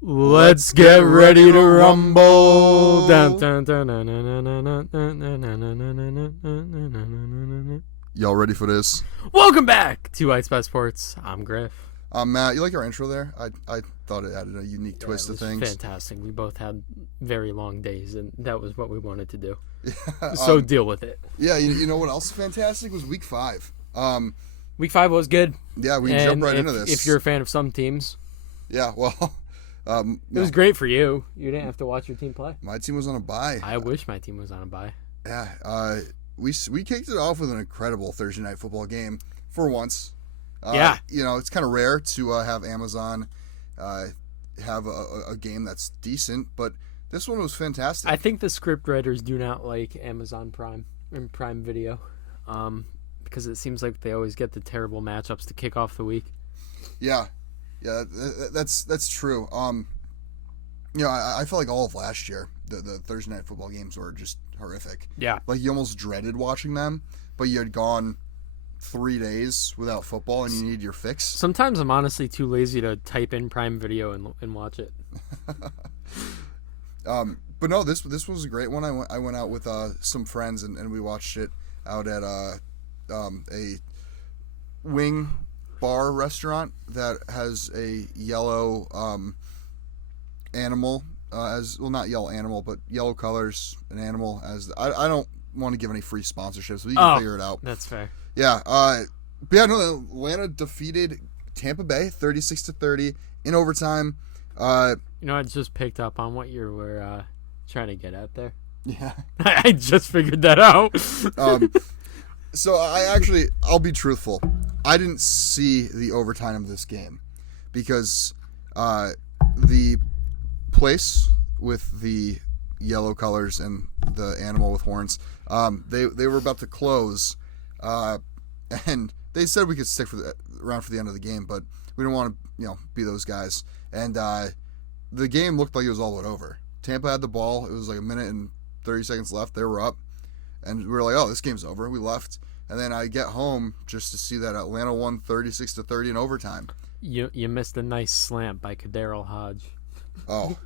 Let's get ready to rumble. Y'all ready for this? Welcome back to White Spot Sports. I'm Griff. Matt, you like our intro there? I thought it added a unique twist to things. Fantastic. We both had very long days, and that was what we wanted to do. Yeah, so deal with it. Yeah, you know what else is fantastic was Week 5. Week 5 was good. Yeah, we jumped right into this. If you're a fan of some teams. Yeah, well... it was great for you. You didn't have to watch your team play. My team was on a bye. I wish my team was on a bye. Yeah, we kicked it off with an incredible Thursday night football game for once. Yeah. You know, it's kind of rare to have Amazon have a game that's decent, but this one was fantastic. I think the script writers do not like Amazon Prime and Prime Video because it seems like they always get the terrible matchups to kick off the week. Yeah. Yeah, that's true. You know, I felt like all of last year, the Thursday night football games were just horrific. Yeah. Like, you almost dreaded watching them, but you had gone 3 days without football and you needed your fix. Sometimes I'm honestly too lazy to type in Prime Video and watch it. But no, this was a great one. I went out with some friends and we watched it out at a wing bar restaurant that has a yellow animal not yellow animal, but yellow colors an animal as I don't want to give any free sponsorships, but you can figure it out. That's fair. Yeah, but yeah, no, Atlanta defeated Tampa Bay 36-30 in overtime. I just picked up on what you were trying to get at there. Yeah. I just figured that out. So I'll be truthful. I didn't see the overtime of this game because the place with the yellow colors and the animal with horns, they were about to close, and they said we could stick around for the end of the game, but we didn't want to be those guys. And the game looked like it was all but over. Tampa had the ball. It was like a minute and 30 seconds left. They were up. And we were like, oh, this game's over. We left. And then I get home just to see that Atlanta won 36-30 in overtime. You missed a nice slant by Kadarrell Hodge. Oh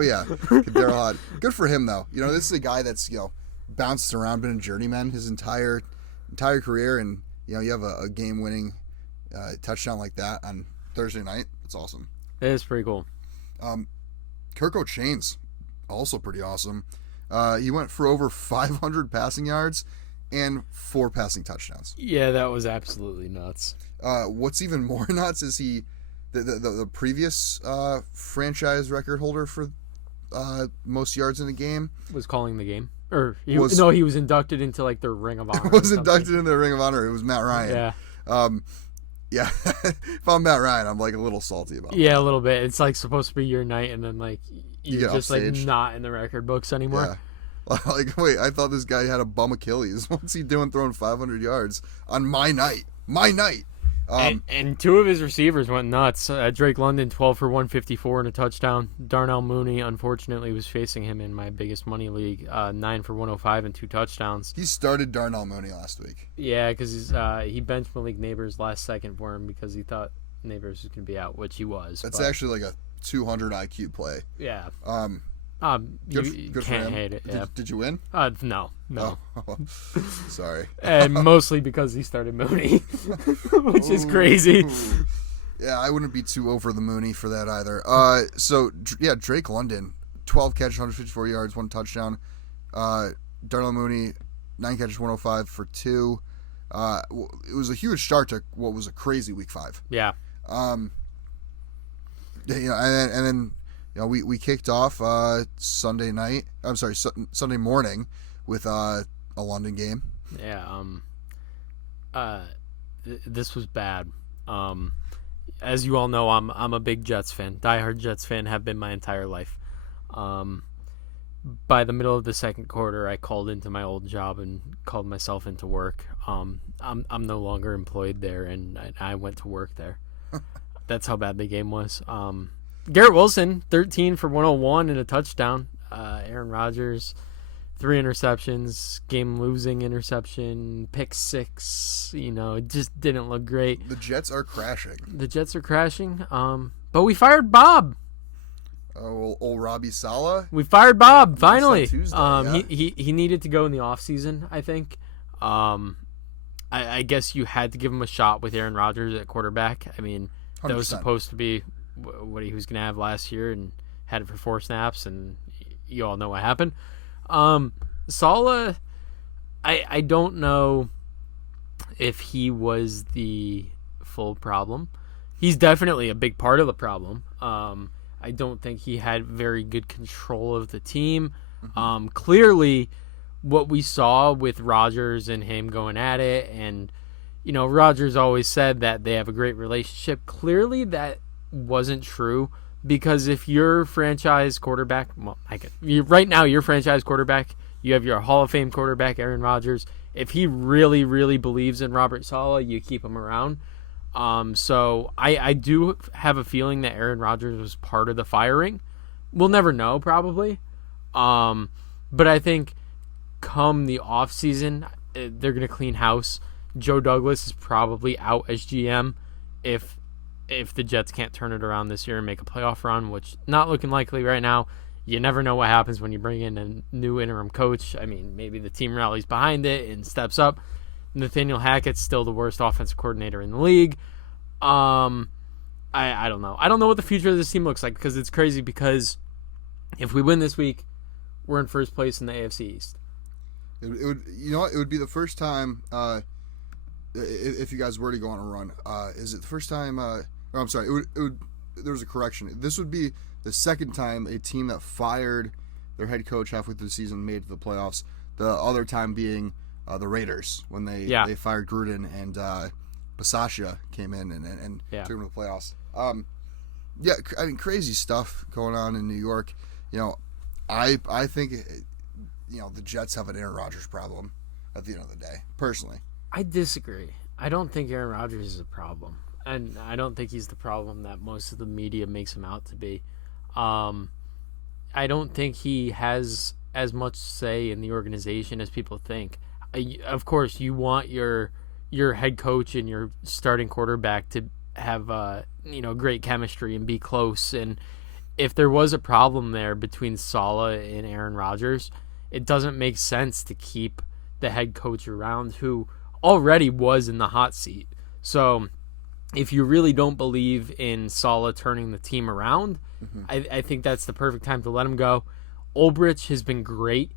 yeah. Kadarrell Hodge. Good for him, though. This is a guy that's, bounced around, been a journeyman his entire career. And, you have a game-winning touchdown like that on Thursday night. It's awesome. It is pretty cool. Kirk Cousins, also pretty awesome. He went for over 500 passing yards and 4 passing touchdowns. Yeah, that was absolutely nuts. What's even more nuts is the previous franchise record holder for most yards in a game was calling the game, or he was inducted into like the Ring of Honor. Was inducted into the Ring of Honor. It was Matt Ryan. Yeah. Yeah. If I'm Matt Ryan, I'm like a little salty about it. Yeah, a little bit. It's like supposed to be your night, and then like you're just like not in the record books anymore. Yeah. Like, wait, I thought this guy had a bum Achilles. What's he doing throwing 500 yards on my night? My night. And 2 of his receivers went nuts. Drake London, 12 for 154 and a touchdown. Darnell Mooney, unfortunately, was facing him in my biggest money league. 9 for 105 and 2 touchdowns. He started Darnell Mooney last week. Yeah, because he benched Malik Neighbors last second for him because he thought Neighbors was going to be out, which he was. That's actually like a 200 IQ play. Yeah. Good you can't hate it. Yeah. Did you win? No. Oh. Sorry. And mostly because he started Mooney, which is crazy. Yeah, I wouldn't be too over the Mooney for that either. So yeah, Drake London, 12 catches, 154 yards, 1 touchdown. Darnell Mooney, 9 catches, 105 for 2. It was a huge start to what was a crazy Week 5. Yeah. And then we kicked off Sunday morning with a London game. Yeah. This was bad. As you all know, I'm a big Jets fan. Diehard Jets fan, have been my entire life. By the middle of the second quarter, I called into my old job and called myself into work. I'm no longer employed there, and I went to work there. That's how bad the game was. Garrett Wilson, 13 for 101 and a touchdown. Aaron Rodgers, 3 interceptions, game-losing interception, pick 6. It just didn't look great. The Jets are crashing. But we fired Bob. Old Robbie Saleh. We fired Bob finally. Tuesday, yeah. He needed to go in the offseason, I think. I guess you had to give him a shot with Aaron Rodgers at quarterback. I mean, 100%. That was supposed to be what he was going to have last year, and had it for 4 snaps, and you all know what happened. Saleh, I don't know if he was the full problem. He's definitely a big part of the problem. I don't think he had very good control of the team. Mm-hmm. Clearly, what we saw with Rodgers and him going at it, and Rodgers always said that they have a great relationship. Clearly, that wasn't true, because if your franchise quarterback, right now your franchise quarterback, you have your Hall of Fame quarterback Aaron Rodgers. If he really, really believes in Robert Saleh, you keep him around. So I do have a feeling that Aaron Rodgers was part of the firing. We'll never know, probably. But I think come the offseason, they're going to clean house. Joe Douglas is probably out as GM if the Jets can't turn it around this year and make a playoff run, which not looking likely right now. You never know what happens when you bring in a new interim coach. I mean, maybe the team rallies behind it and steps up. Nathaniel Hackett's still the worst offensive coordinator in the league. I don't know. I don't know what the future of this team looks like, because it's crazy, because if we win this week, we're in first place in the AFC East. It would, it would be the first time, if you guys were to go on a run, is it the first time, I'm sorry, it would, there's a correction. This would be the second time a team that fired their head coach halfway through the season made it to the playoffs. The other time being the Raiders, when they fired Gruden and Bisaccia came in and took them to the playoffs. I mean, crazy stuff going on in New York. I think the Jets have an Aaron Rodgers problem at the end of the day, personally. I disagree. I don't think Aaron Rodgers is a problem, and I don't think he's the problem that most of the media makes him out to be. I don't think he has as much say in the organization as people think. Of course, you want your head coach and your starting quarterback to have great chemistry and be close. And if there was a problem there between Saleh and Aaron Rodgers, it doesn't make sense to keep the head coach around, who already was in the hot seat. So if you really don't believe in Saleh turning the team around, I think that's the perfect time to let him go. Ulbrich has been great,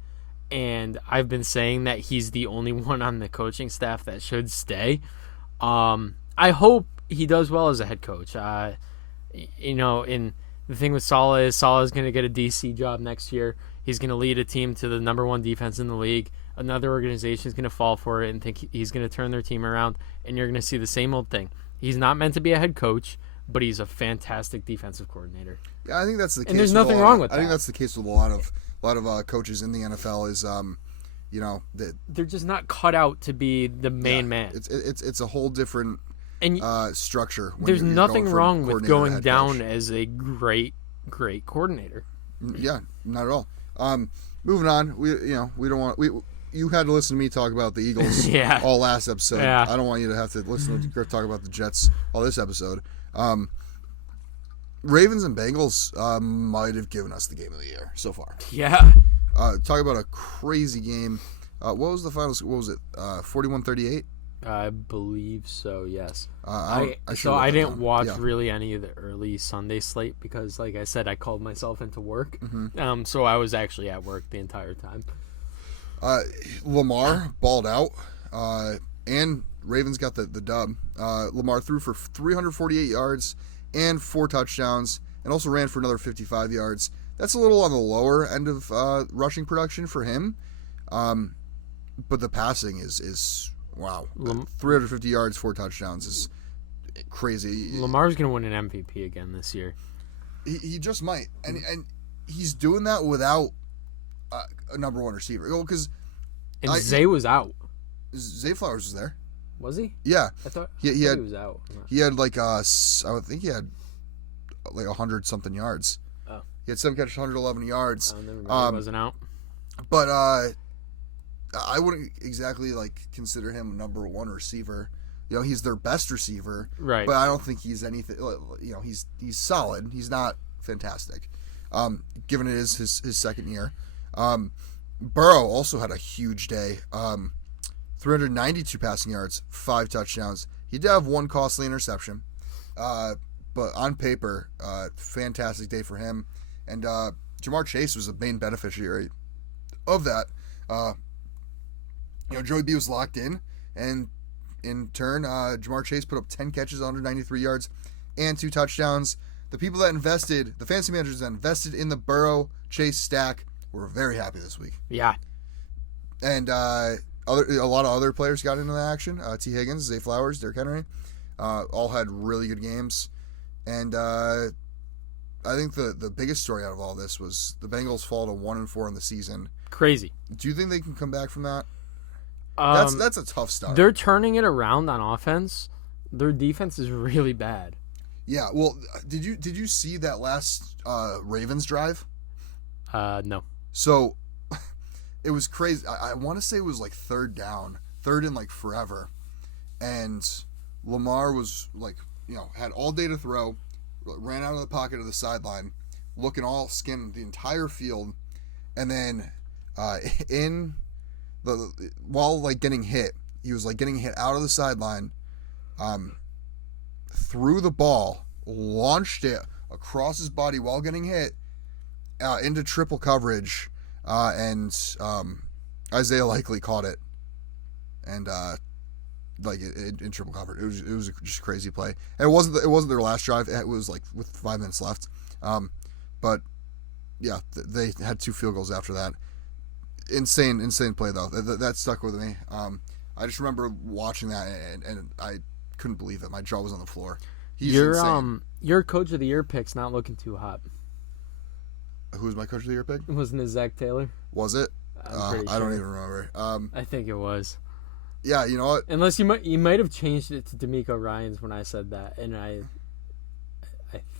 and I've been saying that he's the only one on the coaching staff that should stay. I hope he does well as a head coach. And the thing with Saleh is going to get a DC job next year. He's going to lead a team to the number 1 defense in the league. Another organization is going to fall for it and think he's going to turn their team around, and you're going to see the same old thing. He's not meant to be a head coach, but he's a fantastic defensive coordinator. Yeah, I think that's the case. And there's nothing wrong with that. I think that's the case with a lot of coaches in the NFL. Is that they're just not cut out to be the main man. It's a whole different structure. There's nothing wrong with going down as a great coordinator. Yeah, not at all. Moving on, we don't want you had to listen to me talk about the Eagles all last episode. Yeah. I don't want you to have to listen to Kirk talk about the Jets all this episode. Ravens and Bengals might have given us the game of the year so far. Yeah. Talk about a crazy game. What was the final? What was it? 41-38? I believe so, yes. I didn't watch really any of the early Sunday slate because, like I said, I called myself into work. Mm-hmm. So I was actually at work the entire time. Lamar balled out, and Ravens got the dub. Lamar threw for 348 yards and 4 touchdowns, and also ran for another 55 yards. That's a little on the lower end of rushing production for him, but the passing is wow. 350 yards, 4 touchdowns is crazy. Lamar's going to win an MVP again this year. He just might, and he's doing that without a number 1 receiver. Zay was out. Zay Flowers was there. Was he? Yeah. I thought he was out. He had I think he had 100-something yards. Oh. He had 7 catches, 111 yards. Oh, never mind. He wasn't out. But I wouldn't exactly consider him a number 1 receiver. He's their best receiver. Right. But I don't think he's anything. He's solid. He's not fantastic. given it is his second year. Burrow also had a huge day. 392 passing yards, 5 touchdowns. He did have one costly interception, but on paper, fantastic day for him. And Jamar Chase was the main beneficiary of that. Joey B was locked in, and in turn, Jamar Chase put up 10 catches, 193 yards, and 2 touchdowns. The people that invested, the fantasy managers that invested in the Burrow Chase stack, were very happy this week. Yeah. And a lot of other players got into the action. T. Higgins, Zay Flowers, Derrick Henry, all had really good games. And I think the biggest story out of all this was the Bengals fall to 1-4 in the season. Crazy. Do you think they can come back from that? That's a tough start. They're turning it around on offense. Their defense is really bad. Yeah. Well, did you see that last Ravens drive? No. So it was crazy. I want to say it was like third and like forever, and Lamar was like, had all day to throw, ran out of the pocket of the sideline, looking all skinned the entire field, and then while like getting hit, he was like getting hit out of the sideline, threw the ball, launched it across his body while getting hit into triple coverage, and Isaiah Likely caught it, and in triple coverage. It was just a crazy play. And it wasn't their last drive. It was like with 5 minutes left. But yeah, they had 2 field goals after that. Insane play though. That stuck with me. I just remember watching that and I couldn't believe it. My jaw was on the floor. He's insane. Your coach of the year pick's not looking too hot. Who was my coach of the year pick? Wasn't it Zach Taylor? Was it? I'm pretty sure. I don't even remember. I think it was. Yeah, you know what? Unless you might have changed it to D'Amico Ryans when I said that, and I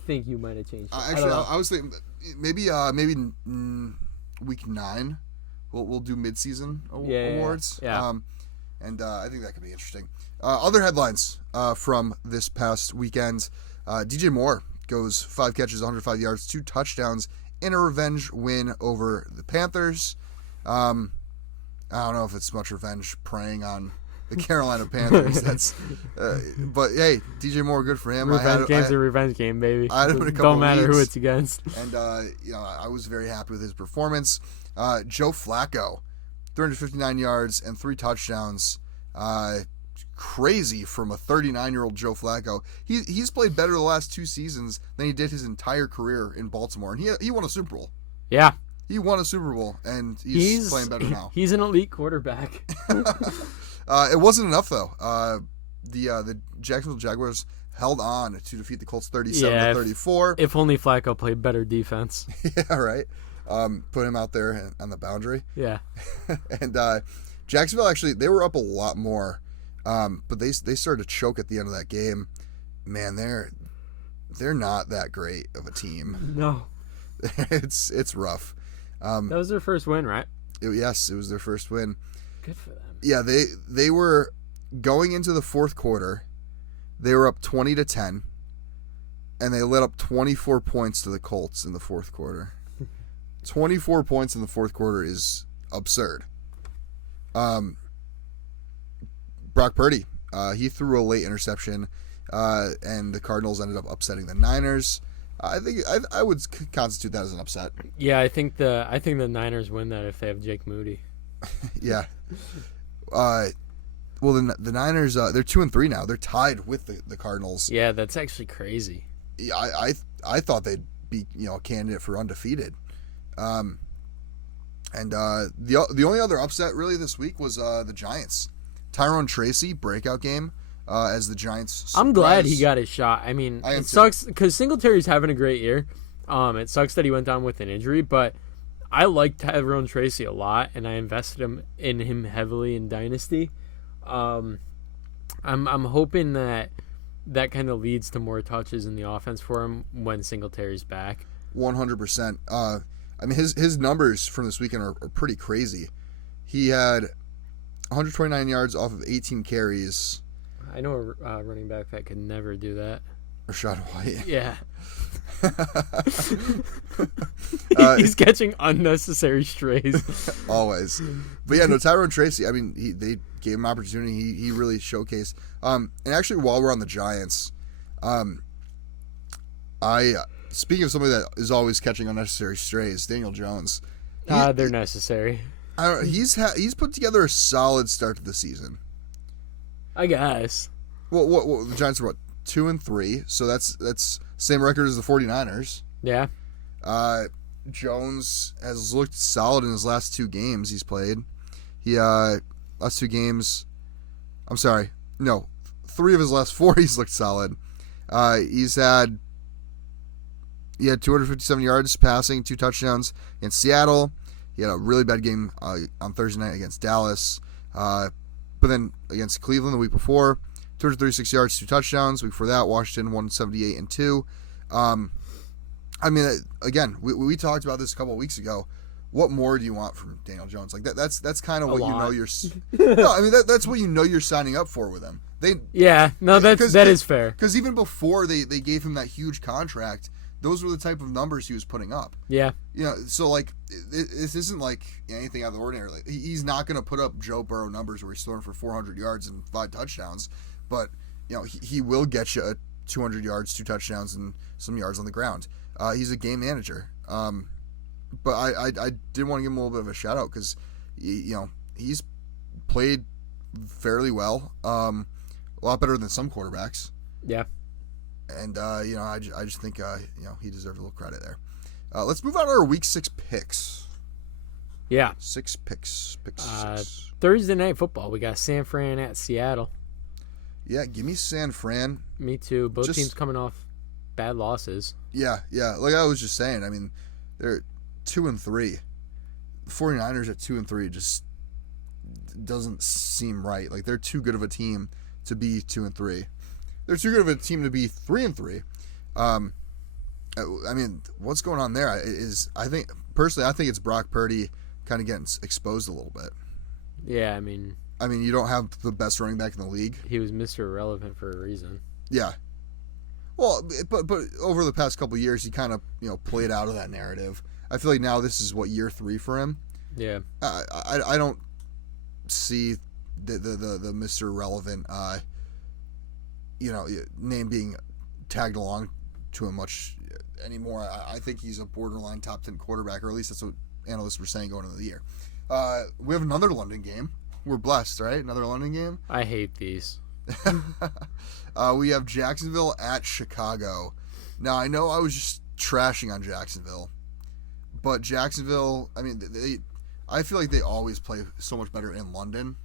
think you might have changed it. Actually, I was thinking maybe week 9 we'll do midseason awards. Yeah. And I think that could be interesting. Other headlines from this past weekend: DJ Moore goes 5 catches, 105 yards, 2 touchdowns in a revenge win over the Panthers. I don't know if it's much revenge preying on the Carolina Panthers. But hey, DJ Moore, good for him. Revenge game's a revenge game, baby. I had him in a couple Don't matter weeks, who it's against. And I was very happy with his performance. Joe Flacco, 359 yards and 3 touchdowns. Crazy from a 39-year-old Joe Flacco. He's played better the last 2 seasons than he did his entire career in Baltimore, and he won a Super Bowl. Yeah. He won a Super Bowl, and he's playing better now. He's an elite quarterback. It wasn't enough, though. The Jacksonville Jaguars held on to defeat the Colts 37-34. If only Flacco played better defense. Yeah, right. Put him out there on the boundary. Yeah. And Jacksonville, actually, they were up a lot more, but they started to choke at the end of that game. Man, they're not that great of a team. No. It's rough. That was their first win, right? Yes, it was their first win. Good for them. Yeah, they were going into the fourth quarter. They were up 20-10, and they let up 24 points to the Colts in the fourth quarter. 24 points in the fourth quarter is absurd. Brock Purdy, he threw a late interception, and the Cardinals ended up upsetting the Niners. I think I would constitute that as an upset. Yeah, I think the Niners win that if they have Jake Moody. Yeah. Well, the Niners, they're 2-3 now. They're tied with the Cardinals. Yeah, that's actually crazy. Yeah, I thought they'd be a candidate for undefeated. And the only other upset really this week was the Giants. Tyrone Tracy breakout game as the Giants. I'm glad he got his shot. I mean, it sucks because Singletary's having a great year. It sucks that he went down with an injury, but I like Tyrone Tracy a lot, and I invested in him heavily in Dynasty. I'm hoping that kind of leads to more touches in the offense for him when Singletary's back. 100%. I mean, his numbers from this weekend are pretty crazy. He had 129 yards off of 18 carries. I know a running back that could never do that. Rashad White. Yeah. He's catching unnecessary strays. Always. But yeah, no, Tyrone Tracy, I mean, they gave him opportunity. He really showcased. And actually, while we're on the Giants, speaking of somebody that is always catching unnecessary strays, Daniel Jones. They're necessary. He's put together a solid start to the season. I guess. Well, the Giants are what, 2-3, so that's same record as the 49ers. Yeah. Jones has looked solid in his last 2 games he's played. Last 2 games, I'm sorry, no, 3 of his last 4 he's looked solid. He had 257 yards passing, 2 touchdowns in Seattle. He had a really bad game on Thursday night against Dallas. But then against Cleveland the week before, 236 yards, 2 touchdowns. Week before that, Washington 178 and 2. I mean, again, we talked about this a couple of weeks ago. What more do you want from Daniel Jones? Like that's kind of what you know you're. No, I mean that's what you know you're signing up for with him. That is fair. Because even before they gave him that huge contract, those were the type of numbers he was putting up. Yeah. So like this isn't like anything out of the ordinary. Like, he's not going to put up Joe Burrow numbers where he's throwing for 400 yards and 5 touchdowns, but he will get you 200 yards, 2 touchdowns, and some yards on the ground. He's a game manager. But I did want to give him a little bit of a shout out because he's played fairly well, a lot better than some quarterbacks. Yeah. And I just think he deserves a little credit there. Let's move on to our Week 6 picks. Yeah. 6 picks. Pick 6. Thursday night football. We got San Fran at Seattle. Yeah, give me San Fran. Me too. Both teams coming off bad losses. Yeah. Like I was just saying, I mean, they're 2-3. The 49ers at 2-3 just doesn't seem right. Like they're too good of a team to be 2-3. They're too good of a team to be 3-3. I mean, what's going on there is I think it's Brock Purdy kind of getting exposed a little bit. Yeah, I mean, you don't have the best running back in the league. He was Mr. Irrelevant for a reason. Yeah. Well, but over the past couple of years, he kind of played out of that narrative. I feel like now this is year 3 for him. Yeah. I don't see the Mr. Irrelevant name being tagged along to him much anymore. I think he's a borderline top 10 quarterback, or at least that's what analysts were saying going into the year. We have another London game. We're blessed, right? Another London game. I hate these. We have Jacksonville at Chicago. Now, I know I was just trashing on Jacksonville, but Jacksonville, I mean, I feel like they always play so much better in London.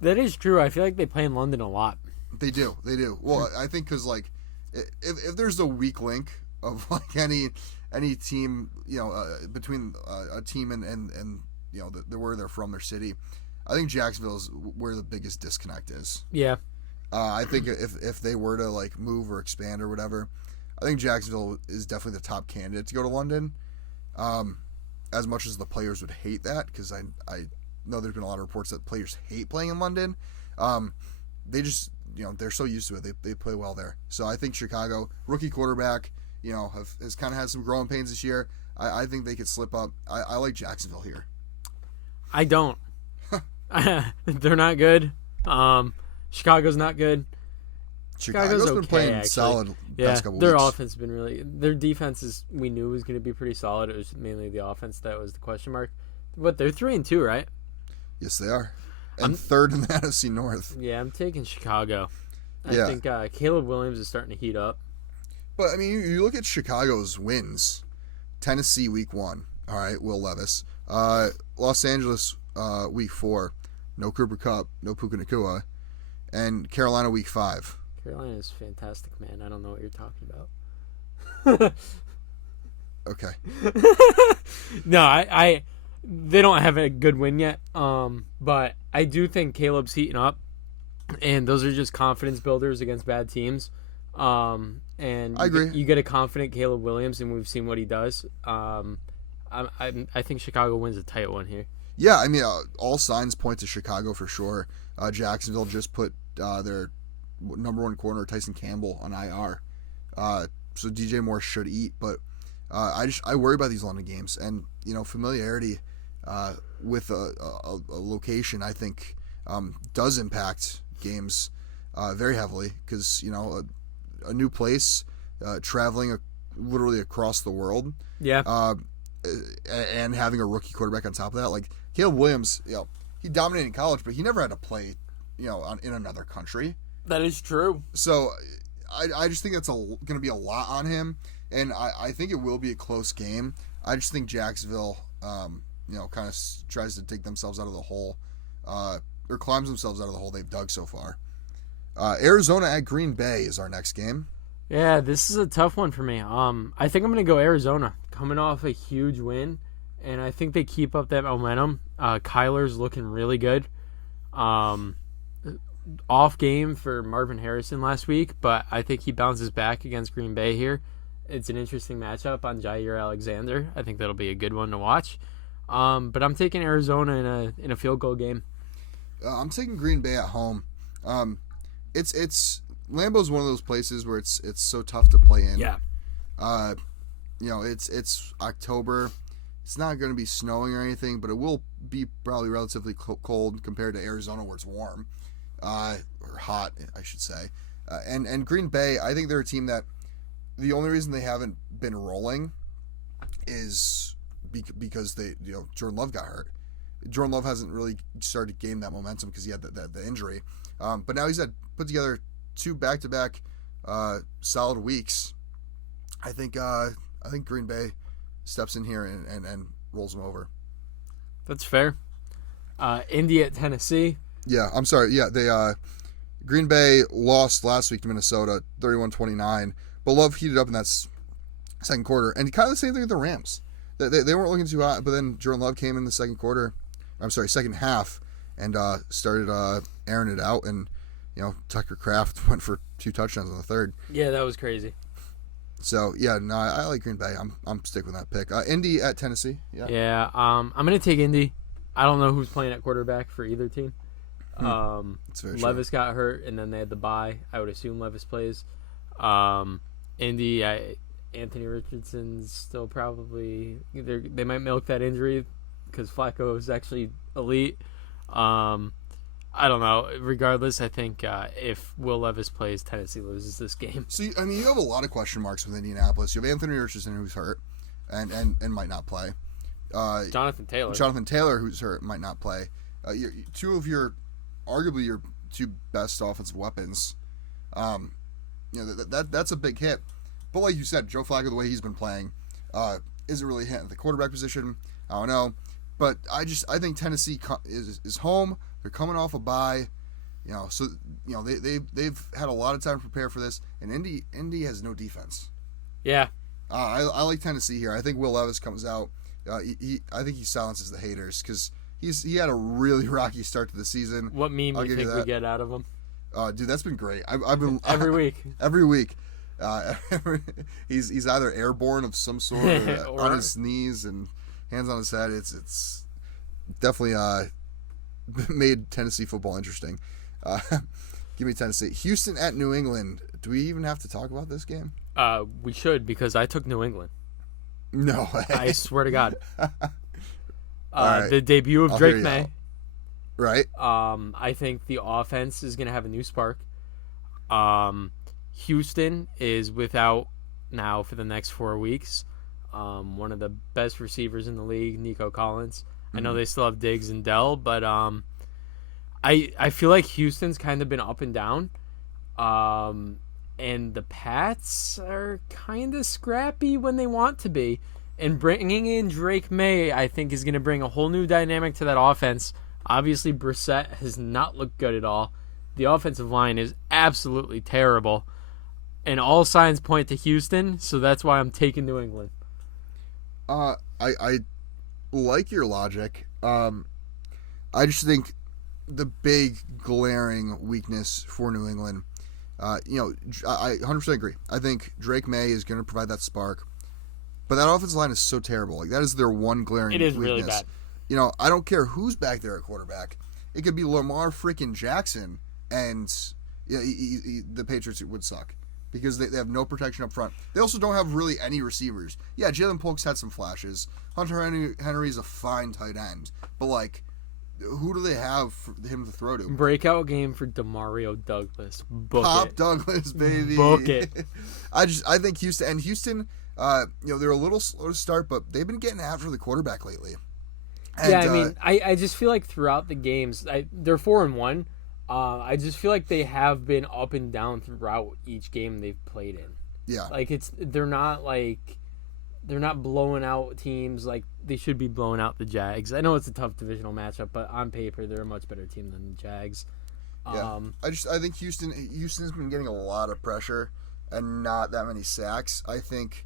That is true. I feel like they play in London a lot. They do. Well, I think because like if there's a weak link of like any team, between a team and where they're from, their city, I think Jacksonville is where the biggest disconnect is. Yeah. I think if they were to like move or expand or whatever, I think Jacksonville is definitely the top candidate to go to London. As much as the players would hate that, because I know there's been a lot of reports that players hate playing in London. They just they're so used to it. They play well there. So I think Chicago, rookie quarterback, has kind of had some growing pains this year. I think they could slip up. I like Jacksonville here. I don't. They're not good. Chicago's not good. Chicago's been playing actually. Solid past couple their weeks. Offense has been really. Their defense we knew was going to be pretty solid. It was mainly the offense that was the question mark. But they're 3-2, right? Yes, they are. And third in the NFC North. Yeah, I'm taking Chicago. I think Caleb Williams is starting to heat up. But, I mean, you look at Chicago's wins. Tennessee, week 1. All right, Will Levis. Los Angeles, week 4. No Cooper Kupp, no Puka Nacua. And Carolina, week 5. Carolina is fantastic, man. I don't know what you're talking about. Okay. No, they don't have a good win yet. But I do think Caleb's heating up, and those are just confidence builders against bad teams. And I agree. You get a confident Caleb Williams, and we've seen what he does. I think Chicago wins a tight one here. Yeah, I mean, all signs point to Chicago for sure. Jacksonville just put their number 1 corner, Tyson Campbell, on IR. So DJ Moore should eat, but I worry about these London games, and familiarity with a location, I think, does impact games very heavily, because a new place, traveling literally across the world, and having a rookie quarterback on top of that, like Caleb Williams, he dominated in college, but he never had to play, in another country. That is true. So I just think that's going to be a lot on him, and I think it will be a close game. I just think Jacksonville, kind of tries to dig themselves out of the hole, or climbs themselves out of the hole they've dug so far. Arizona at Green Bay is our next game. Yeah, this is a tough one for me. I think I'm going to go Arizona, coming off a huge win, and I think they keep up that momentum. Kyler's looking really good. Off game for Marvin Harrison last week, but I think he bounces back against Green Bay here. It's an interesting matchup on Jair Alexander. I think that'll be a good one to watch. But I'm taking Arizona in a field goal game. I'm taking Green Bay at home. It's Lambeau's one of those places where it's so tough to play in. Yeah. It's October. It's not going to be snowing or anything, but it will be probably relatively cold compared to Arizona, where it's warm, or hot, I should say. And Green Bay, I think they're a team that the only reason they haven't been rolling is because Jordan Love got hurt. Jordan Love hasn't really started to gain that momentum because he had the injury. But now he's put together 2 back-to-back solid weeks. I think Green Bay steps in here and rolls them over. That's fair. Indy at Tennessee. Yeah, I'm sorry. Yeah, they Green Bay lost last week to Minnesota, 31-29. But Love heated up in that second quarter, and kind of the same thing with the Rams. They weren't looking too hot, but then Jordan Love came in the second half, and started airing it out, and Tucker Kraft went for 2 touchdowns in the third. Yeah, that was crazy. So yeah, no, I like Green Bay. I'm sticking with that pick. Indy at Tennessee. Yeah. Yeah. I'm gonna take Indy. I don't know who's playing at quarterback for either team. Levis got hurt, and then they had the bye. I would assume Levis plays. Indy, Anthony Richardson's still probably they might milk that injury because Flacco is actually elite. I don't know. Regardless, I think if Will Levis plays, Tennessee loses this game. So, you have a lot of question marks with Indianapolis. You have Anthony Richardson, who's hurt and might not play. Jonathan Taylor, who's hurt, might not play. Arguably your 2 best offensive weapons. That's a big hit. But like you said, Joe Flacco, the way he's been playing, isn't really hitting the quarterback position. I don't know. But I think Tennessee is home. They're coming off a bye, so they've had a lot of time to prepare for this. And Indy has no defense. Yeah, I like Tennessee here. I think Will Levis comes out. I think he silences the haters because he had a really rocky start to the season. What meme do you think we get out of him? Dude, that's been great. I've been every week. Every week. He's either airborne of some sort or on his knees and hands on his head. It's definitely made Tennessee football interesting. Give me Tennessee. Houston at New England. Do we even have to talk about this game? We should, because I took New England. No way. I swear to God. Right. The debut of Drake May. Right. I think the offense is going to have a new spark. Houston is without now for the next 4 weeks. One of the best receivers in the league, Nico Collins. I know they still have Diggs and Dell, but I feel like Houston's kind of been up and down. And the Pats are kind of scrappy when they want to be. And bringing in Drake May, I think, is going to bring a whole new dynamic to that offense. Obviously, Brissett has not looked good at all. The offensive line is absolutely terrible. And all signs point to Houston, so that's why I'm taking New England. I like your logic. I just think the big glaring weakness for New England, I 100% agree. I think Drake May is going to provide that spark, but that offensive line is so terrible. Like, that is their one glaring weakness. It is really bad. I don't care who's back there at quarterback. It could be Lamar freaking Jackson, and the Patriots would suck. because they have no protection up front. They also don't have really any receivers. Yeah, Jalen Polk's had some flashes. Hunter Henry is a fine tight end. But, like, who do they have for him to throw to? Breakout game for Demario Douglas. Book Pop it. Douglas, baby. Book it. I think Houston, they're a little slow to start, but they've been getting after the quarterback lately. And, yeah, I mean, I just feel like throughout the games, they're 4-1. I just feel like they have been up and down throughout each game they've played in. Yeah. Like they're not blowing out teams like they should be blowing out the Jags. I know it's a tough divisional matchup, but on paper they're a much better team than the Jags. Yeah. I think Houston's been getting a lot of pressure and not that many sacks. I think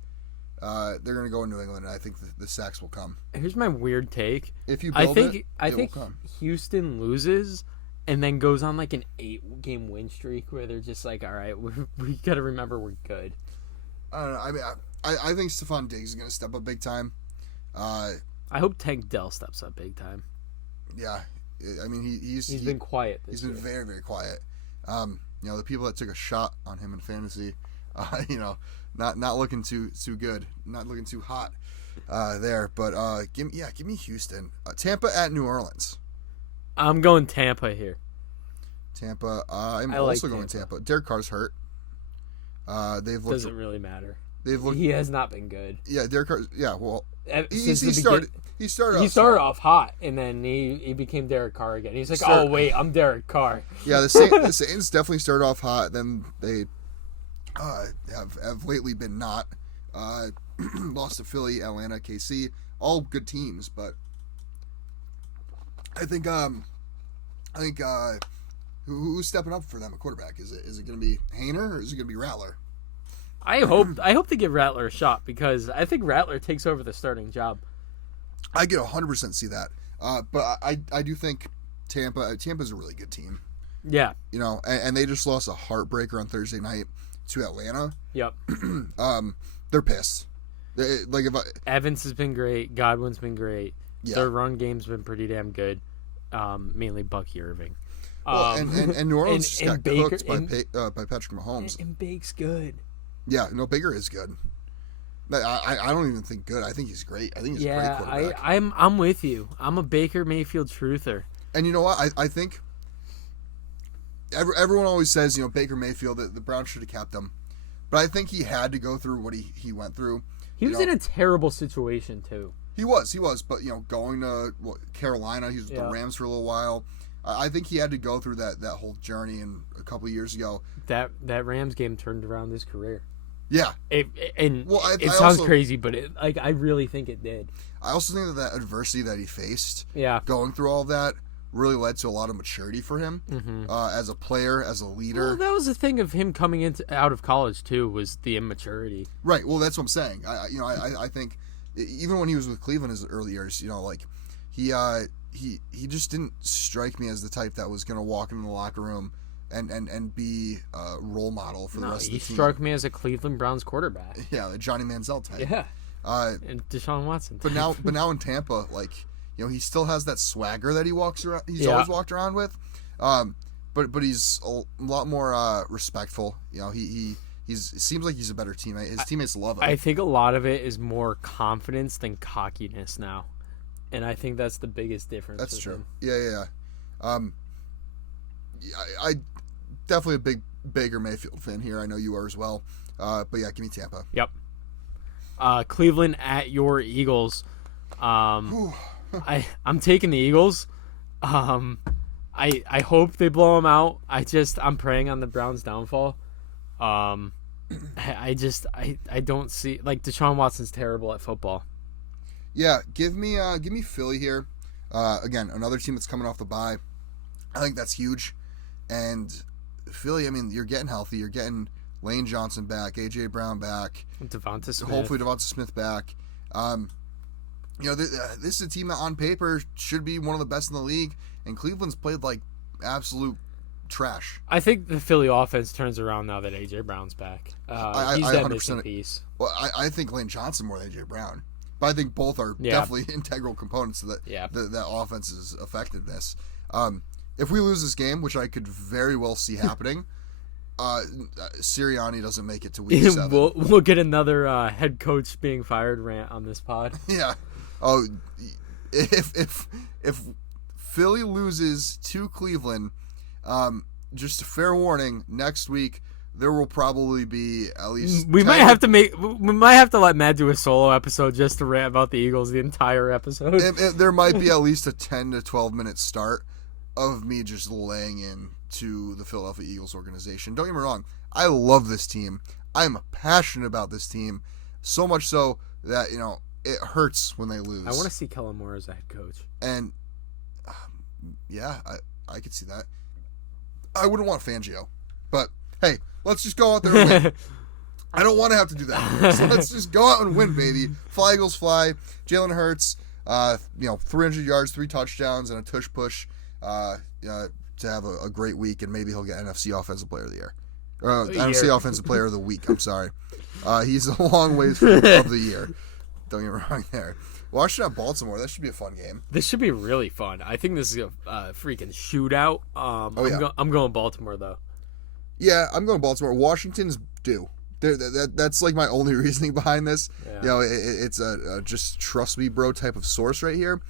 they're going to go in New England, and I think the sacks will come. Here's my weird take. If you build I think Houston loses and then goes on like an 8-game win streak where they're just like, all right, we got to remember we're good. I don't know. I mean, I think Stefon Diggs is going to step up big time. I hope Tank Dell steps up big time. Yeah. I mean, he's been quiet He's been very, very quiet. The people that took a shot on him in fantasy, not looking too good, not looking too hot there. But give me Houston. Tampa at New Orleans. I'm going Tampa here. Tampa. I'm also going Tampa. Derek Carr's hurt. Doesn't really matter. He has not been good. Yeah, Derek Carr. Yeah, well, he started off hot, and then he became Derek Carr again. He's like, oh wait, I'm Derek Carr. Yeah, the Saints definitely started off hot. Then they have lately been not. Lost to Philly, Atlanta, KC, all good teams, but I think who's stepping up for them at quarterback? Is it going to be Hainer or is it going to be Rattler? I hope they give Rattler a shot because I think Rattler takes over the starting job. I get 100% see that, but I do think Tampa's a really good team. Yeah, and they just lost a heartbreaker on Thursday night to Atlanta. Yep. They're pissed. Evans has been great. Godwin's been great. Yeah. Their run game's been pretty damn good. Mainly Bucky Irving. Well, and New Orleans just got cooked by Patrick Mahomes. And Baker's good. Yeah, no, Baker is good. I don't even think good. I think he's great. I think he's a great quarterback. I'm with you. I'm a Baker Mayfield truther. And you know what? I think everyone always says, Baker Mayfield, the Browns should have kept him. But I think he had to go through what he went through. He was in a terrible situation, too. He was. But, going to Carolina, he was with the Rams for a little while. I think he had to go through that whole journey and a couple of years ago. That Rams game turned around his career. Yeah. It sounds crazy, but I really think it did. I also think that adversity that he faced, going through all of that, really led to a lot of maturity for him as a player, as a leader. Well, that was the thing of him coming out of college, too, was the immaturity. Right. Well, that's what I'm saying. I think even when he was with Cleveland his early years, he just didn't strike me as the type that was going to walk into the locker room and be a role model for the rest of the team. He struck me as a Cleveland Browns quarterback. Yeah, the Johnny Manziel type. Yeah. And Deshaun Watson type. But now in Tampa, he still has that swagger that he walks around. He's always walked around with. But he's a lot more respectful. It seems like he's a better teammate. His teammates love him. I think a lot of it is more confidence than cockiness now. And I think that's the biggest difference. That's true. Him. Yeah. I definitely a big Baker Mayfield fan here. I know you are as well. But yeah, give me Tampa. Yep. Cleveland at your Eagles. I'm taking the Eagles. I hope they blow them out. I'm praying on the Browns' downfall. I don't see Deshaun Watson's terrible at football. Yeah, give me Philly here. Again, another team that's coming off the bye. I think that's huge. And Philly, I mean, you're getting healthy. You're getting Lane Johnson back, A.J. Brown back. Devonta Smith. Hopefully Devonta Smith back. This is a team that on paper should be one of the best in the league. And Cleveland's played like absolute trash. I think the Philly offense turns around now that A.J. Brown's back. He's that missing piece. Well, I think Lane Johnson more than A.J. Brown. But I think both are definitely integral components to that offense's effectiveness. If we lose this game, which I could very well see happening, Sirianni doesn't make it to week 7. We'll get another head coach being fired rant on this pod. Yeah. Oh, if Philly loses to Cleveland, just a fair warning, next week there will probably be at least we might have to let Matt do a solo episode just to rant about the Eagles the entire episode. There might be at least a 10 to 12 minute start of me just laying in to the Philadelphia Eagles organization. Don't get me wrong, I love this team. I'm passionate about this team, so much so that it hurts when they lose. I want to see Kellen Moore as a head coach. And yeah, I could see that. I wouldn't want Fangio, but hey, let's just go out there and win. I don't want to have to do that. So let's just go out and win, baby. Fly Eagles fly. Jalen Hurts, 300 yards, 3 touchdowns, and a tush push to have a great week, and maybe he'll get NFC Offensive Player of the Year. NFC Offensive Player of the Week, I'm sorry. He's a long ways from of the year. Don't get me wrong there. Washington at Baltimore, that should be a fun game. This should be really fun. I think this is a freaking shootout. I'm going Baltimore, though. Yeah, I'm going Baltimore. Washington's due. That's like my only reasoning behind this. Yeah. It's a just trust me, bro type of source right here.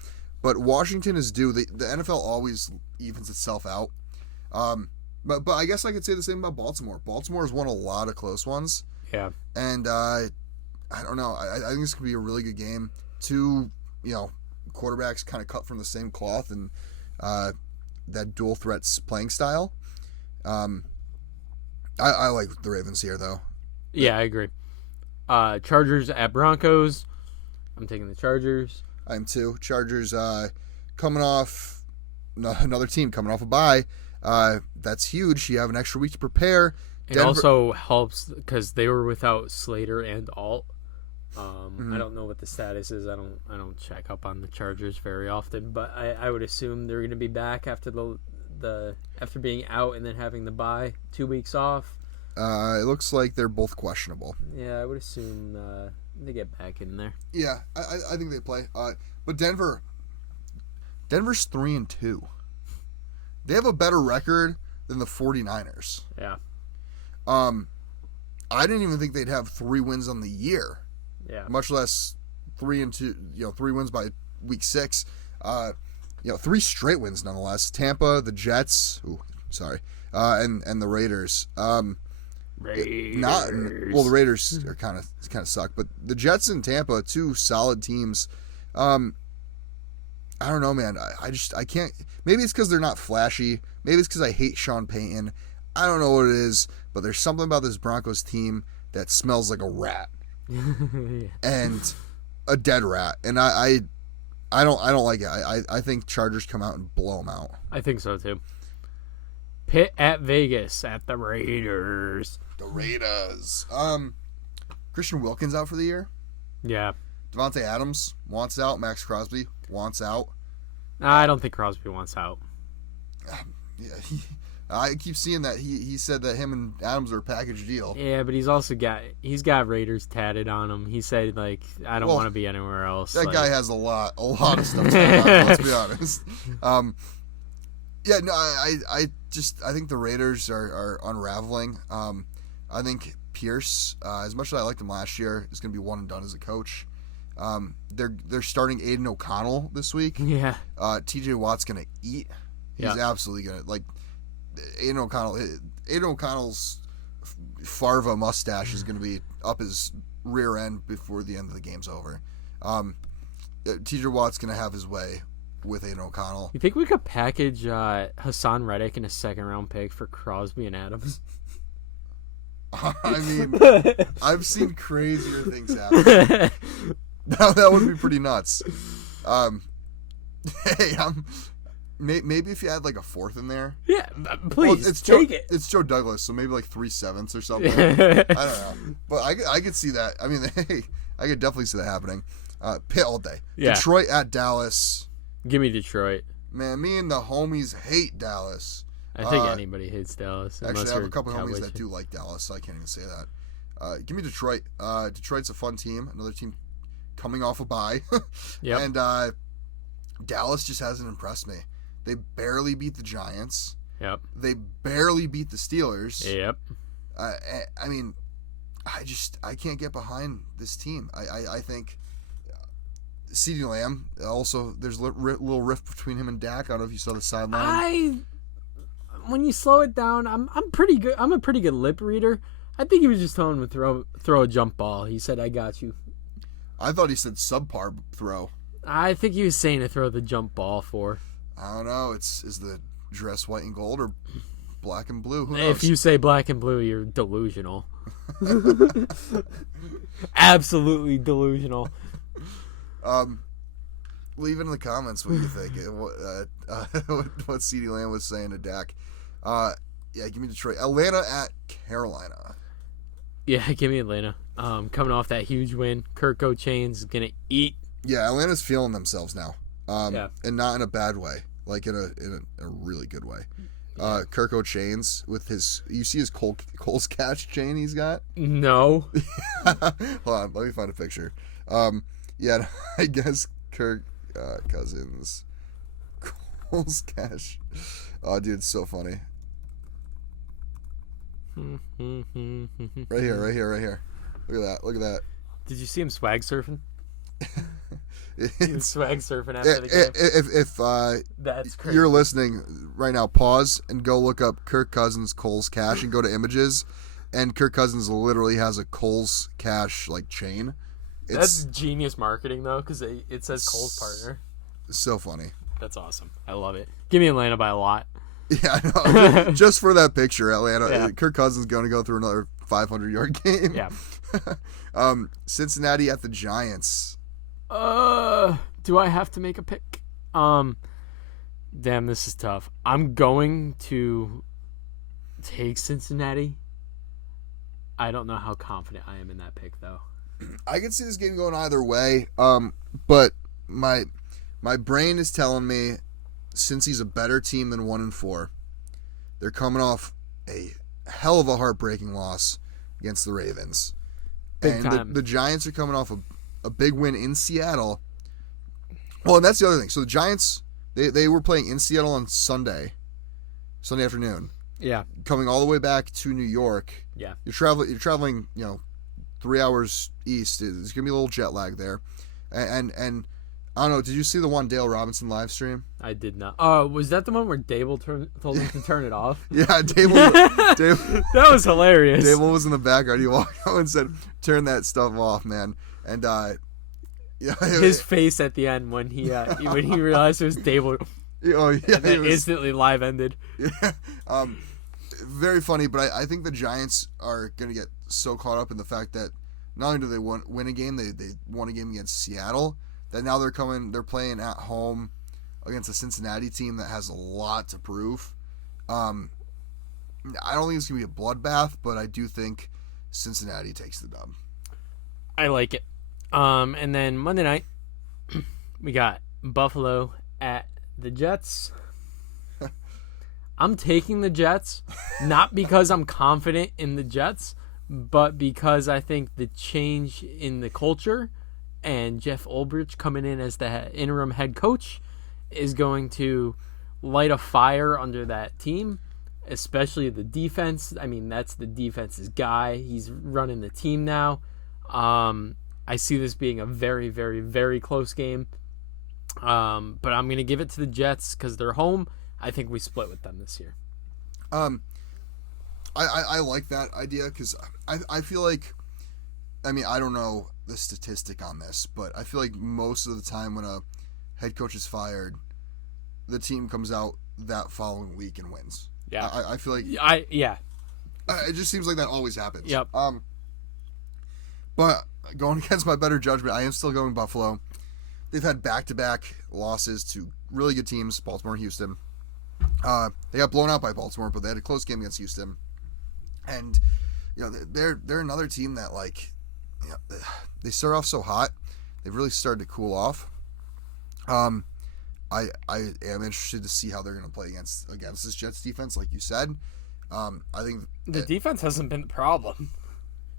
But Washington is due. The NFL always evens itself out. But I guess I could say the same about Baltimore. Baltimore has won a lot of close ones. Yeah. And I don't know. I think this could be a really good game. 2, quarterbacks kind of cut from the same cloth, and that dual threats playing style. I like the Ravens here, though. Yeah, I agree. Chargers at Broncos. I'm taking the Chargers. I am too. Chargers coming off another team coming off a bye. That's huge. You have an extra week to prepare. It also helps because they were without Slater and Alt. I don't know what the status is. I don't check up on the Chargers very often, but I would assume they're going to be back after after being out and then having the bye, 2 weeks off. It looks like they're both questionable. Yeah, I would assume they get back in there. Yeah, I think they play. But Denver's 3-2. They have a better record than the 49ers. Yeah. I didn't even think they'd have 3 wins on the year. Yeah. Much less 3-2. 3 wins by week 6. 3 straight wins nonetheless. Tampa, the Jets. And the Raiders. The Raiders are kind of suck, but the Jets and Tampa, 2 solid teams. I don't know, man. I can't. Maybe it's because they're not flashy. Maybe it's because I hate Sean Payton. I don't know what it is, but there's something about this Broncos team that smells like a rat and a dead rat, and I don't like it. I think Chargers come out and blow them out. I think so too. Pitt at Vegas at the Raiders. The Raiders. Christian Wilkins out for the year. Yeah. Devontae Adams wants out. Max Crosby wants out. I don't think Crosby wants out. Yeah, I keep seeing that he said that him and Adams are a package deal. Yeah, but he's got Raiders tatted on him. He said I don't want to be anywhere else. That guy has a lot of stuff tatted on him, let's be honest. Yeah, no, I think the Raiders are unraveling. I think Pierce, as much as I liked him last year, is going to be one and done as a coach. They're starting Aiden O'Connell this week. Yeah. TJ Watt's going to eat. He's absolutely going to Aiden O'Connell. Aiden O'Connell's Farva mustache is going to be up his rear end before the end of the game's over. TJ Watt's going to have his way with Aiden O'Connell. You think we could package Hassan Reddick in a 2nd-round pick for Crosby and Adams? I mean, I've seen crazier things happen. That would be pretty nuts. Hey, maybe if you had like a 4th in there. Yeah, please, take it. It's Joe Douglas, so maybe like 3/7 or something. I don't know, but I could see that. I mean, hey, I could definitely see that happening. Pitt all day. Yeah. Detroit at Dallas. Give me Detroit. Man, me and the homies hate Dallas. I think anybody hates Dallas. Actually, I have a couple of homies that do like Dallas, so I can't even say that. Give me Detroit. Detroit's a fun team. Another team coming off a bye. Yep. And Dallas just hasn't impressed me. They barely beat the Giants. Yep. They barely beat the Steelers. Yep. I mean, I can't get behind this team. I think CeeDee Lamb, also, there's a little rift between him and Dak. I don't know if you saw the sideline. When you slow it down, I'm pretty good. I'm a pretty good lip reader. I think he was just telling him to throw a jump ball. He said, "I got you." I thought he said subpar throw. I think he was saying to throw the jump ball for. I don't know. Is the dress white and gold or black and blue? Who knows? If you say black and blue, you're delusional. Absolutely delusional. Leave it in the comments what you think. What CeeDee Lamb was saying to Dak. Yeah, give me Detroit. Atlanta at Carolina. Yeah, give me Atlanta. Coming off that huge win, Kirk Cousins is gonna eat. Yeah, Atlanta's feeling themselves now. Yeah. And not in a bad way, like in a really good way. Yeah. Kirk Cousins with his, you see his Cole's Cash chain he's got? No. Hold on, let me find a picture. Yeah, I guess Kirk Cousins Cole's Cash. Oh, dude, it's so funny. Right here. Look at that. Did you see him swag surfing? He was swag surfing after the game. That's crazy. You're listening right now, pause and go look up Kirk Cousins Cole's Cash and go to images, and Kirk Cousins literally has a Cole's Cash like chain. That's genius marketing though, because it says Cole's partner. So funny. That's awesome. I love it. Give me Atlanta by a lot. Yeah, I know. Just for that picture, Atlanta. Yeah. Kirk Cousins is going to go through another 500-yard game. Yeah. Cincinnati at the Giants. Do I have to make a pick? Damn, this is tough. I'm going to take Cincinnati. I don't know how confident I am in that pick, though. I can see this game going either way. But my brain is telling me, since he's a better team than 1-4, they're coming off a hell of a heartbreaking loss against the Ravens. Big time. The Giants are coming off a big win in Seattle. Well, and that's the other thing. So the Giants, they were playing in Seattle on Sunday afternoon. Yeah. Coming all the way back to New York. Yeah. You're traveling, 3 hours east. There's going to be a little jet lag there. And I don't know, did you see the one Dale Robinson live stream? I did not. Was that the one where Dable told him to turn it off? Yeah, Dable. That was hilarious. Dable was in the background. He walked out and said, "Turn that stuff off, man." And yeah, his face at the end when he realized it was Dable. Oh yeah, and then instantly live ended. Yeah, very funny. But I think the Giants are going to get so caught up in the fact that not only do they win a game, they won a game against Seattle. That now they're playing at home against a Cincinnati team that has a lot to prove. I don't think it's going to be a bloodbath, but I do think Cincinnati takes the dub. I like it. And then Monday night, we got Buffalo at the Jets. I'm taking the Jets, not because I'm confident in the Jets, but because I think the change in the culture and Jeff Ulbrich coming in as the interim head coach is going to light a fire under that team, especially the defense. I mean, that's the defense's guy. He's running the team now. I see this being a very, very, very close game. But I'm going to give it to the Jets because they're home. I think we split with them this year. I like that idea because I feel like, I mean, I don't know the statistic on this, but I feel like most of the time when a head coach is fired, the team comes out that following week and wins. Yeah. I feel like... It just seems like that always happens. Yep. But going against my better judgment, I am still going Buffalo. They've had back-to-back losses to really good teams, Baltimore and Houston. They got blown out by Baltimore, but they had a close game against Houston. And, they're another team that, they start off so hot. They've really started to cool off. I am interested to see how they're going to play against this Jets defense, like you said. I think the defense hasn't been the problem.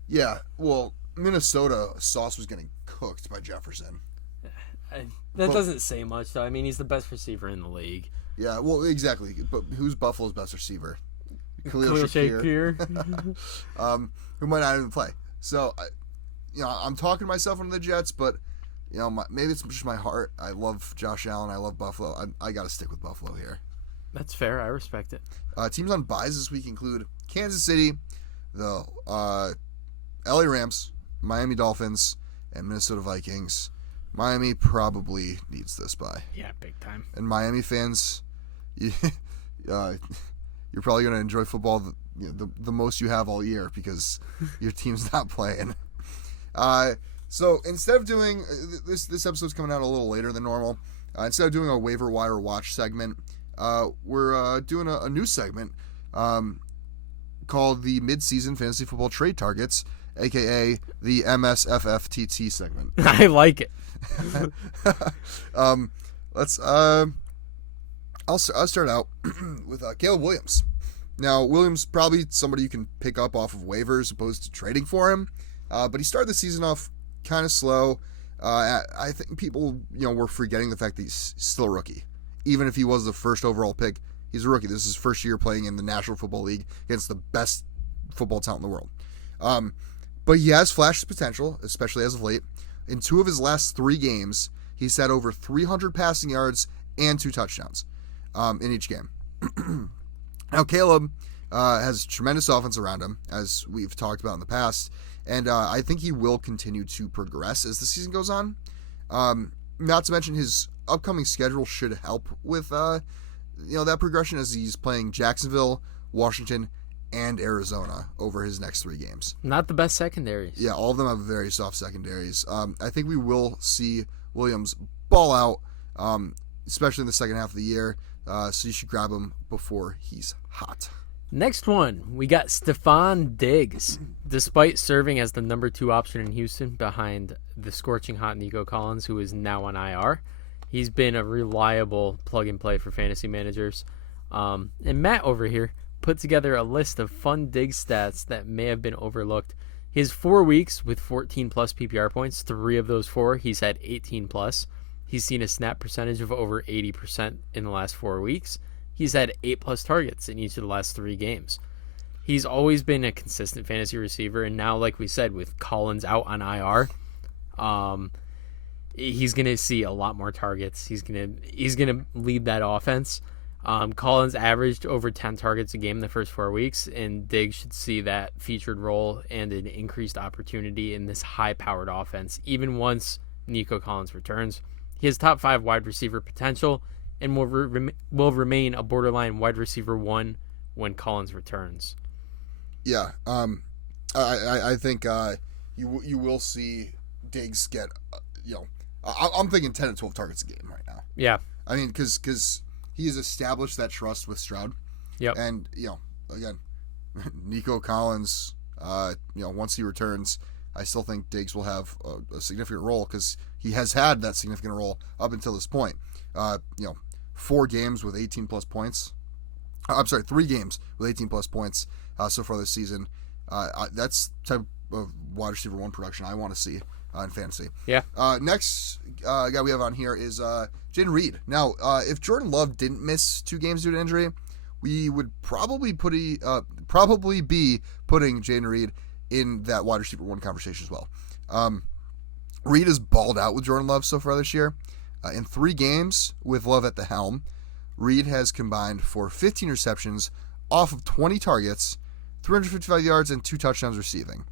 Yeah, well, Minnesota sauce was getting cooked by Jefferson. That doesn't say much, though. I mean, he's the best receiver in the league. Yeah, well, exactly. But who's Buffalo's best receiver? Khalil Shakir. Who might not even play. So, I'm talking myself into the Jets, but maybe it's just my heart. I love Josh Allen. I love Buffalo. I got to stick with Buffalo here. That's fair. I respect it. Teams on buys this week include Kansas City, the LA Rams, Miami Dolphins, and Minnesota Vikings. Miami probably needs this bye. Yeah, big time. And Miami fans, you're probably going to enjoy football the most you have all year because your team's not playing. So instead of doing this episode's coming out a little later than normal. Instead of doing a waiver wire watch segment, we're doing a new segment called the Mid-Season Fantasy Football Trade Targets, aka the MSFFTT segment. I like it. I'll start out with Caleb Williams. Now, Williams probably somebody you can pick up off of waivers opposed to trading for him, but he started the season off kind of slow. I think people were forgetting the fact that he's still a rookie. Even if he was the first overall pick, he's a rookie. This is his first year playing in the National Football League against the best football talent in the world. But he has flashed his potential, especially as of late. In 2 of his last 3 games, he's had over 300 passing yards and 2 touchdowns in each game. Now, Caleb has tremendous offense around him, as we've talked about in the past, and I think he will continue to progress as the season goes on. Not to mention his upcoming schedule should help with that progression as he's playing Jacksonville, Washington, and Arizona over his next 3 games. Not the best secondaries. Yeah, all of them have very soft secondaries. I think we will see Williams ball out, especially in the second half of the year. So you should grab him before he's hot. Next one, we got Stefon Diggs. Despite serving as the number 2 option in Houston behind the scorching hot Nico Collins, who is now on IR, he's been a reliable plug-and-play for fantasy managers. And Matt over here put together a list of fun Diggs stats that may have been overlooked. His 4 weeks with 14-plus PPR points, 3 of those 4, he's had 18-plus. He's seen a snap percentage of over 80% in the last 4 weeks. He's had 8-plus targets in each of the last 3 games. He's always been a consistent fantasy receiver, and now, like we said, with Collins out on IR, he's going to see a lot more targets. He's gonna lead that offense. Collins averaged over 10 targets a game the first 4 weeks, and Diggs should see that featured role and an increased opportunity in this high-powered offense, even once Nico Collins returns. He has top 5 wide receiver potential and will remain a borderline wide receiver 1 when Collins returns. Yeah, I think you will see Diggs get, I'm thinking 10 to 12 targets a game right now. Yeah. I mean, because he has established that trust with Stroud. Yep. And, again, Nico Collins, once he returns, I still think Diggs will have a significant role because he has had that significant role up until this point. 4 games with 18-plus points. I'm sorry, 3 games with 18-plus points so far this season. That's the type of wide receiver 1 production I want to see in fantasy. Yeah. Next guy we have on here is Jaden Reed. Now, if Jordan Love didn't miss 2 games due to injury, we would probably be putting Jaden Reed in that wide receiver 1 conversation as well. Reed has balled out with Jordan Love so far this year. In 3 games with Love at the helm, Reed has combined for 15 receptions off of 20 targets, 355 yards, and 2 touchdowns receiving.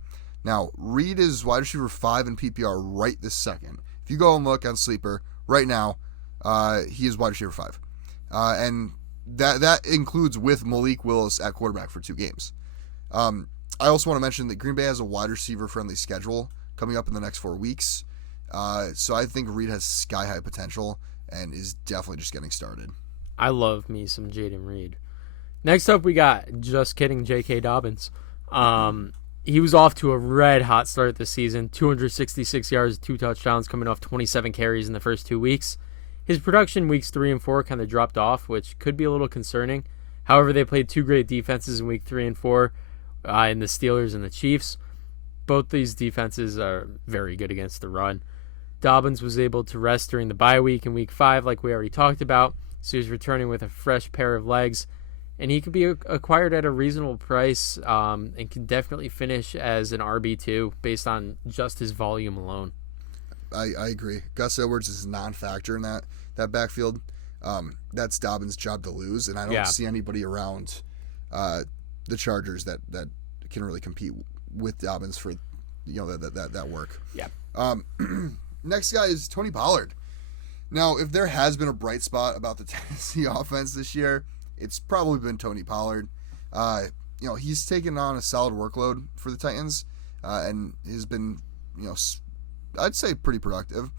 Now, Reed is wide receiver 5 in PPR right this second. If you go and look on Sleeper right now, he is wide receiver 5. And that includes with Malik Willis at quarterback for 2 games. I also want to mention that Green Bay has a wide receiver-friendly schedule coming up in the next 4 weeks. So I think Reed has sky-high potential and is definitely just getting started. I love me some Jaden Reed. Next up, we got, just kidding, J.K. Dobbins. He was off to a red-hot start this season, 266 yards, 2 touchdowns, coming off 27 carries in the first 2 weeks. His production weeks 3 and 4 kind of dropped off, which could be a little concerning. However, they played 2 great defenses in week 3 and 4 in the Steelers and the Chiefs. Both these defenses are very good against the run. Dobbins was able to rest during the bye week in week 5, like we already talked about. So he's returning with a fresh pair of legs. And he could be acquired at a reasonable price and can definitely finish as an RB2 based on just his volume alone. I agree. Gus Edwards is a non-factor in that backfield. That's Dobbins' job to lose, and I don't see anybody around the Chargers that can really compete with Dobbins for that work. Yeah. Next guy is Tony Pollard. Now, if there has been a bright spot about the Tennessee offense this year, it's probably been Tony Pollard. He's taken on a solid workload for the Titans, and has been, I'd say pretty productive.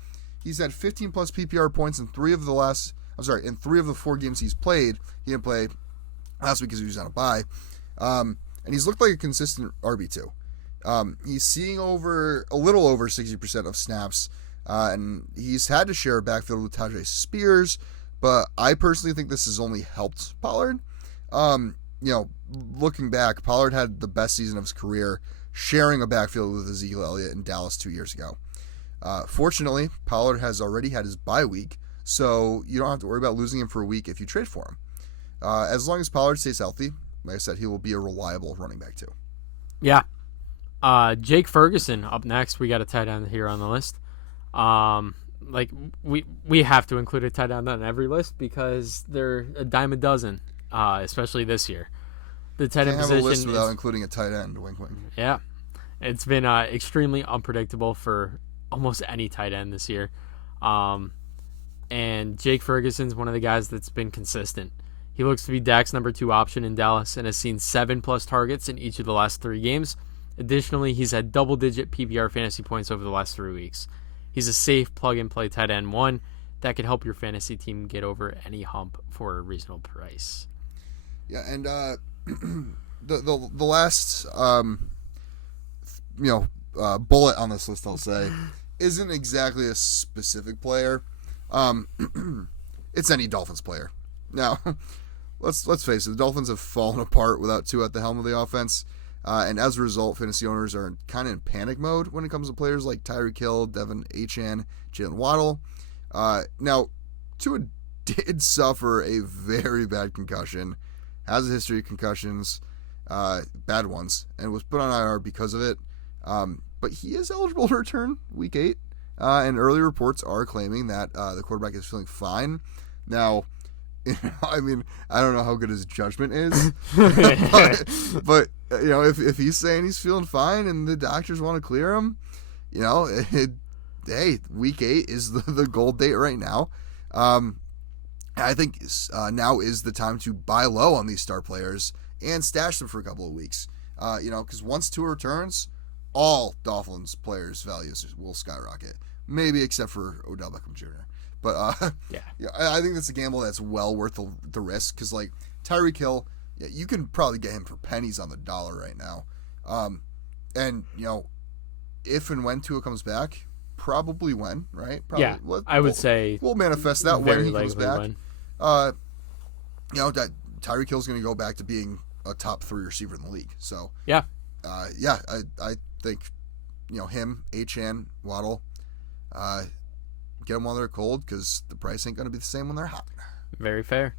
He's had 15 plus PPR points in 3 of the 4 games he's played. He didn't play last week because he was on a bye. And he's looked like a consistent RB2. He's seeing a little over 60% of snaps, and he's had to share a backfield with Tajay Spears, but I personally think this has only helped Pollard. Looking back, Pollard had the best season of his career sharing a backfield with Ezekiel Elliott in Dallas 2 years ago. Fortunately, Pollard has already had his bye week, so you don't have to worry about losing him for a week if you trade for him. As long as Pollard stays healthy, like I said, he will be a reliable running back too. Yeah. Jake Ferguson up next. We got a tight end here on the list. We have to include a tight end on every list because they're a dime a dozen, especially this year. The tight end position have a list without including a tight end. Wink, wink. Yeah, it's been extremely unpredictable for almost any tight end this year. And Jake Ferguson's one of the guys that's been consistent. He looks to be Dak's number 2 option in Dallas and has seen 7+ targets in each of the last 3 games. Additionally, he's had double-digit PPR fantasy points over the last 3 weeks. He's a safe plug-and-play tight end 1 that could help your fantasy team get over any hump for a reasonable price. Yeah, and the last bullet on this list, I'll say, isn't exactly a specific player. It's any Dolphins player. Now, let's face it, the Dolphins have fallen apart without Tua at the helm of the offense. And as a result, fantasy owners are kind of in panic mode when it comes to players like Tyreek Hill, Devin Achane, Jalen Waddle. Now, Tua did suffer a very bad concussion, has a history of concussions, bad ones, and was put on IR because of it. But he is eligible to return Week 8, and early reports are claiming that the quarterback is feeling fine. Now, I mean, I don't know how good his judgment is, but if he's saying he's feeling fine and the doctors want to clear him, hey, Week 8 is the gold date right now. I think now is the time to buy low on these star players and stash them for a couple of weeks. Because once Tua returns, all Dolphins players' values will skyrocket. Maybe except for Odell Beckham Jr. But I think that's a gamble that's well worth the risk because Tyreek Hill, you can probably get him for pennies on the dollar right now. And if and when Tua comes back, probably when, right? Probably, I would say we'll manifest that when he comes back. When. That Tyreek Hill's going to go back to being a top 3 receiver in the league. So I think him, Achane, Waddle, get them while they're cold because the price ain't going to be the same when they're hot. Very fair.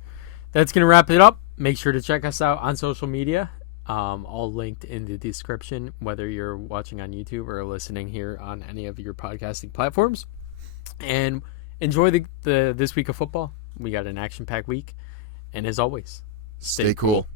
That's going to wrap it up. Make sure to check us out on social media. All linked in the description, whether you're watching on YouTube or listening here on any of your podcasting platforms. And enjoy the this week of football. We got an action-packed week. And as always, stay cool.